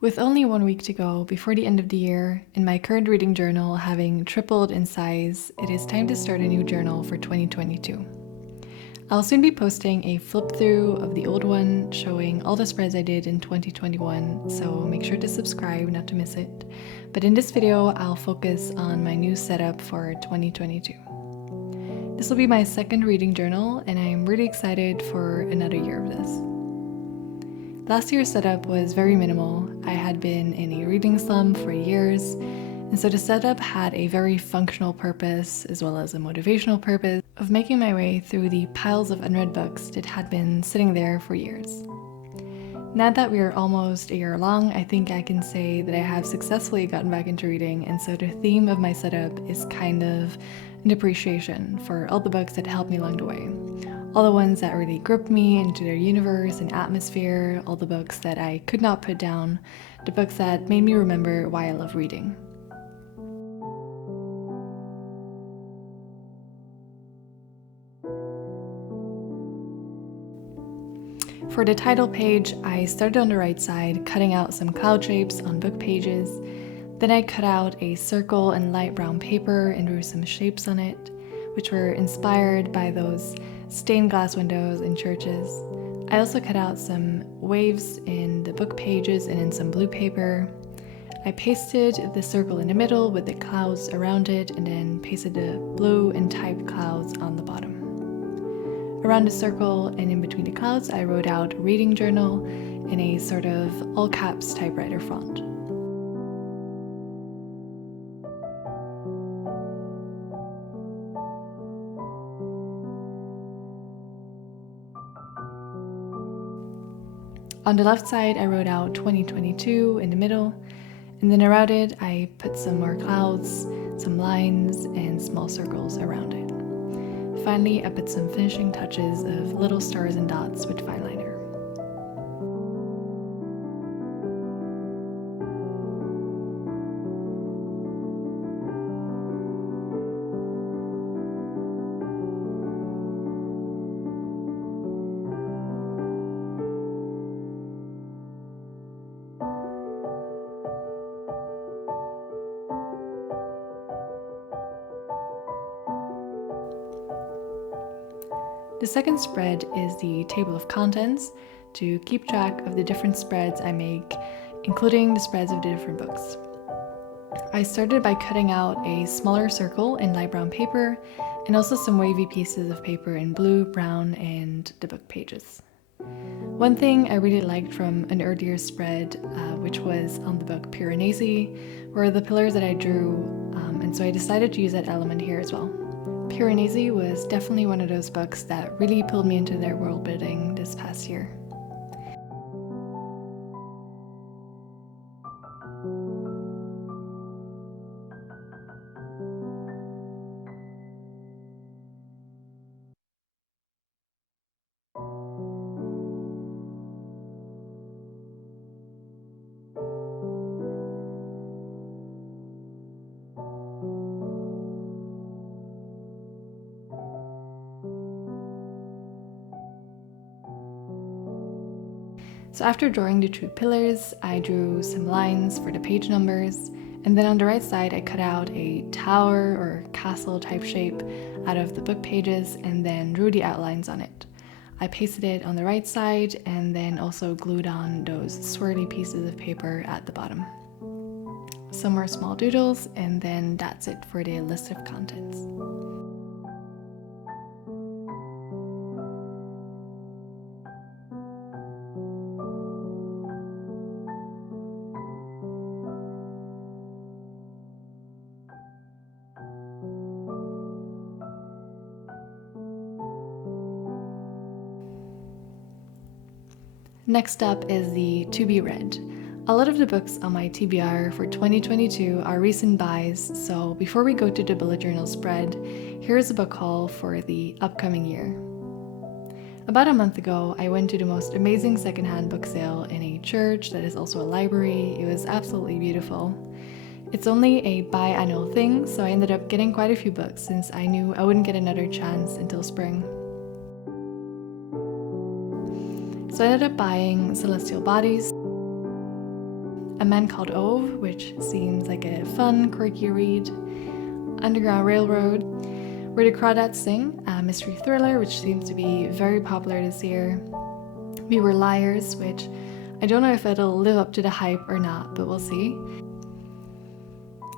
With only 1 week to go before the end of the year, and my current reading journal having tripled in size, it is time to start a new journal for 2022. I'll soon be posting a flip through of the old one showing all the spreads I did in 2021, so make sure to subscribe not to miss it. But in this video, I'll focus on my new setup for 2022. This will be my second reading journal, and I'm really excited for another year of this. Last year's setup was very minimal. I had been in a reading slump for years, and so the setup had a very functional purpose as well as a motivational purpose of making my way through the piles of unread books that had been sitting there for years. Now that we are almost a year along, I think I can say that I have successfully gotten back into reading, and so the theme of my setup is kind of an appreciation for all the books that helped me along the way. All the ones that really gripped me into their universe and atmosphere, all the books that I could not put down, the books that made me remember why I love reading. For the title page, I started on the right side, cutting out some cloud shapes on book pages. Then I cut out a circle in light brown paper and drew some shapes on it, which were inspired by those stained glass windows in churches. I also cut out some waves in the book pages and in some blue paper. I pasted the circle in the middle with the clouds around it, and then pasted the blue and typed clouds on the bottom. Around the circle and in between the clouds, I wrote out reading journal in a sort of all caps typewriter font. On the left side, I wrote out 2022 in the middle, and then around it, I put some more clouds, some lines, and small circles around it. Finally, I put some finishing touches of little stars and dots with fine liner. The second spread is the table of contents to keep track of the different spreads I make, including the spreads of the different books. I started by cutting out a smaller circle in light brown paper and also some wavy pieces of paper in blue, brown, and the book pages. One thing I really liked from an earlier spread, which was on the book Piranesi, were the pillars that I drew, and so I decided to use that element here as well. Piranesi was definitely one of those books that really pulled me into their world building this past year. So after drawing the two pillars, I drew some lines for the page numbers, and then on the right side I cut out a tower or castle type shape out of the book pages and then drew the outlines on it. I pasted it on the right side and then also glued on those swirly pieces of paper at the bottom. Some more small doodles, and then that's it for the list of contents. Next up is the to be read. A lot of the books on my TBR for 2022 are recent buys, so before we go to the bullet journal spread, here's a book haul for the upcoming year. About a month ago, I went to the most amazing secondhand book sale in a church that is also a library. It was absolutely beautiful. It's only a biannual thing, so I ended up getting quite a few books since I knew I wouldn't get another chance until spring. So I ended up buying Celestial Bodies, Man Called Ove, which seems like a fun, quirky read, Underground Railroad, Where the Crawdads Sing, a mystery thriller which seems to be very popular this year, We Were Liars, which I don't know if it'll live up to the hype or not, but we'll see.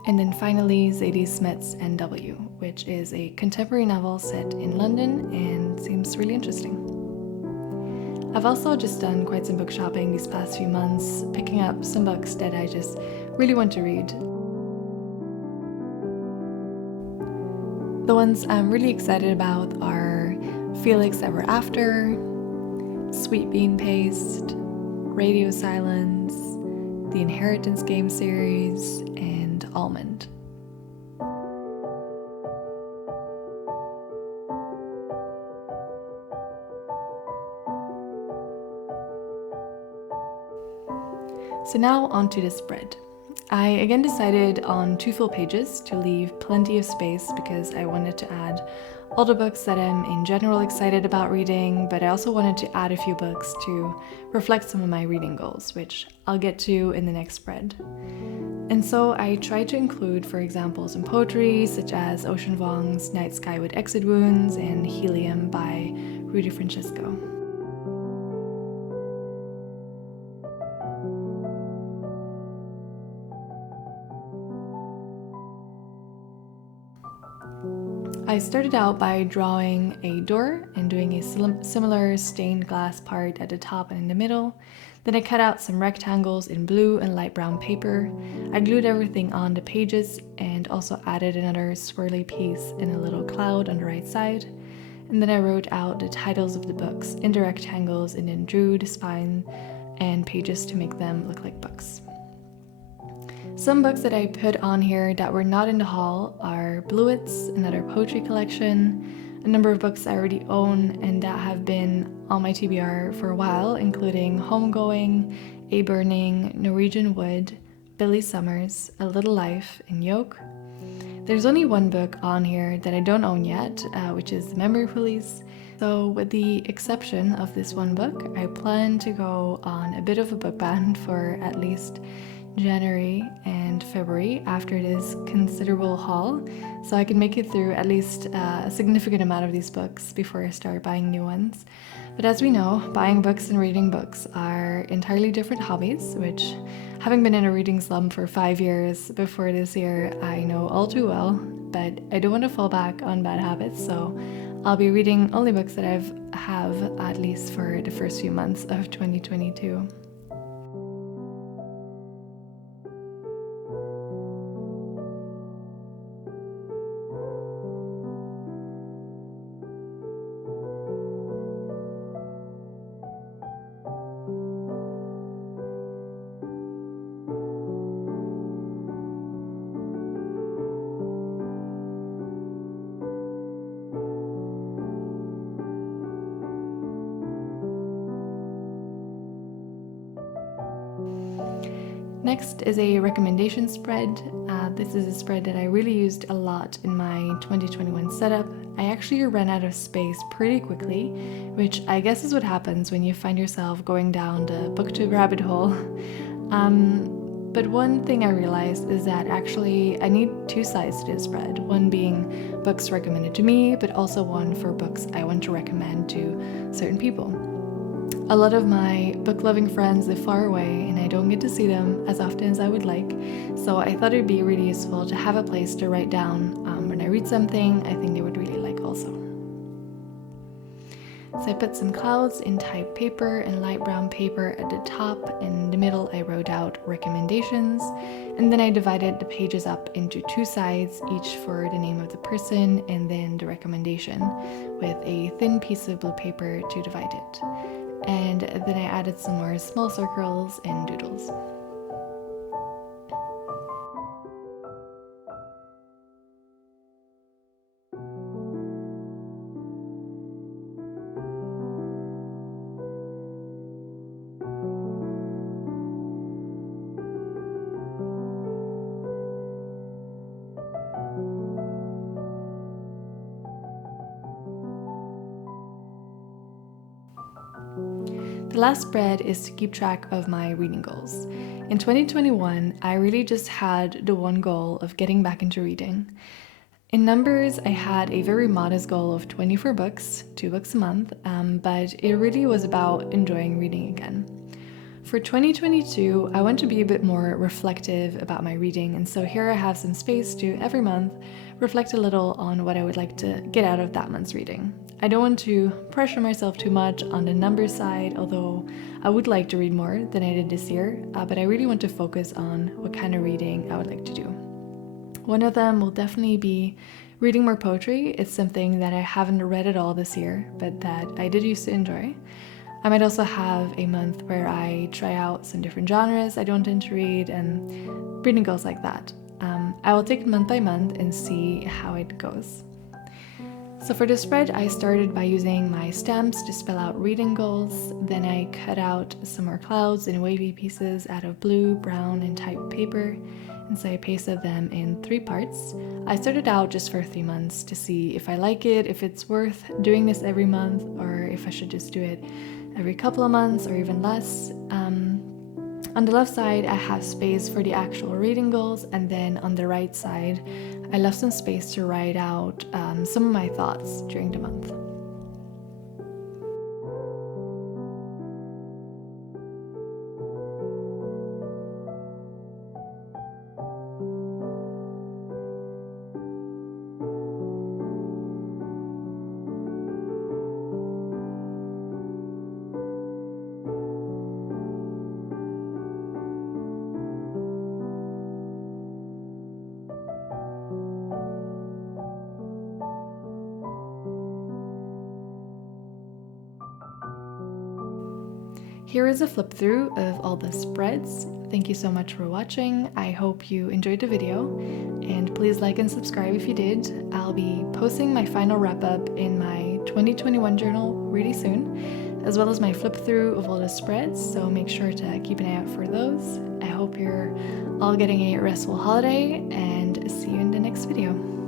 And then finally, Zadie Smith's N.W., which is a contemporary novel set in London and seems really interesting. I've also just done quite some book shopping these past few months, picking up some books that I just really want to read. The ones I'm really excited about are Felix Ever After, Sweet Bean Paste, Radio Silence, the Inheritance Game series, and Almond. So now onto the spread. I again decided on 2 full pages to leave plenty of space because I wanted to add all the books that I'm in general excited about reading, but I also wanted to add a few books to reflect some of my reading goals, which I'll get to in the next spread. And so I tried to include, for example, some poetry such as Ocean Vuong's Night Sky with Exit Wounds and Helium by Rudy Francisco. I started out by drawing a door and doing a similar stained glass part at the top and in the middle. Then I cut out some rectangles in blue and light brown paper. I glued everything on the pages and also added another swirly piece in a little cloud on the right side. And then I wrote out the titles of the books in the rectangles and then drew the spine and pages to make them look like books. Some books that I put on here that were not in the haul are Bluets, another poetry collection, a number of books I already own and that have been on my TBR for a while, including Homegoing, A Burning, Norwegian Wood, Billy Summers, A Little Life, and Yoke. There's only one book on here that I don't own yet, which is The Memory Police. So with the exception of this one book, I plan to go on a bit of a book ban for at least January and February after this considerable haul, so I can make it through at least a significant amount of these books before I start buying new ones. But as we know, buying books and reading books are entirely different hobbies, which, having been in a reading slump for 5 years before this year, I know all too well, but I don't want to fall back on bad habits, so I'll be reading only books that I have at least for the first few months of 2022. Next is a recommendation spread. This is a spread that I really used a lot in my 2021 setup. I actually ran out of space pretty quickly, which I guess is what happens when you find yourself going down the booktube rabbit hole. But one thing I realized is that actually I need 2 sides to this spread, one being books recommended to me, but also one for books I want to recommend to certain people. A lot of my book-loving friends live far away and I don't get to see them as often as I would like, so I thought it'd be really useful to have a place to write down when I read something I think they would really like also. So I put some clouds in type paper and light brown paper at the top, and in the middle I wrote out recommendations, and then I divided the pages up into 2 sides, each for the name of the person and then the recommendation, with a thin piece of blue paper to divide it. And then I added some more small circles and doodles. The the last spread is to keep track of my reading goals. In 2021, I really just had the one goal of getting back into reading. In numbers, I had a very modest goal of 24 books, 2 books a month, but it really was about enjoying reading again. For 2022, I want to be a bit more reflective about my reading, and so here I have some space to, every month, reflect a little on what I would like to get out of that month's reading. I don't want to pressure myself too much on the numbers side, although I would like to read more than I did this year, but I really want to focus on what kind of reading I would like to do. One of them will definitely be reading more poetry. It's something that I haven't read at all this year, but that I did used to enjoy. I might also have a month where I try out some different genres I don't tend to read, and reading goals like that. I will take it month by month and see how it goes. So for the spread, I started by using my stamps to spell out reading goals. Then I cut out some more clouds in wavy pieces out of blue, brown, and type paper. And so I pasted them in 3 parts. I started out just for 3 months to see if I like it, if it's worth doing this every month, or if I should just do it every couple of months or even less. On the left side, I have space for the actual reading goals, and then on the right side, I left some space to write out some of my thoughts during the month. Here is a flip through of all the spreads. Thank you so much for watching. I hope you enjoyed the video, and please like and subscribe if you did. I'll be posting my final wrap up in my 2021 journal really soon, as well as my flip through of all the spreads, so make sure to keep an eye out for those. I hope you're all getting a restful holiday, and see you in the next video.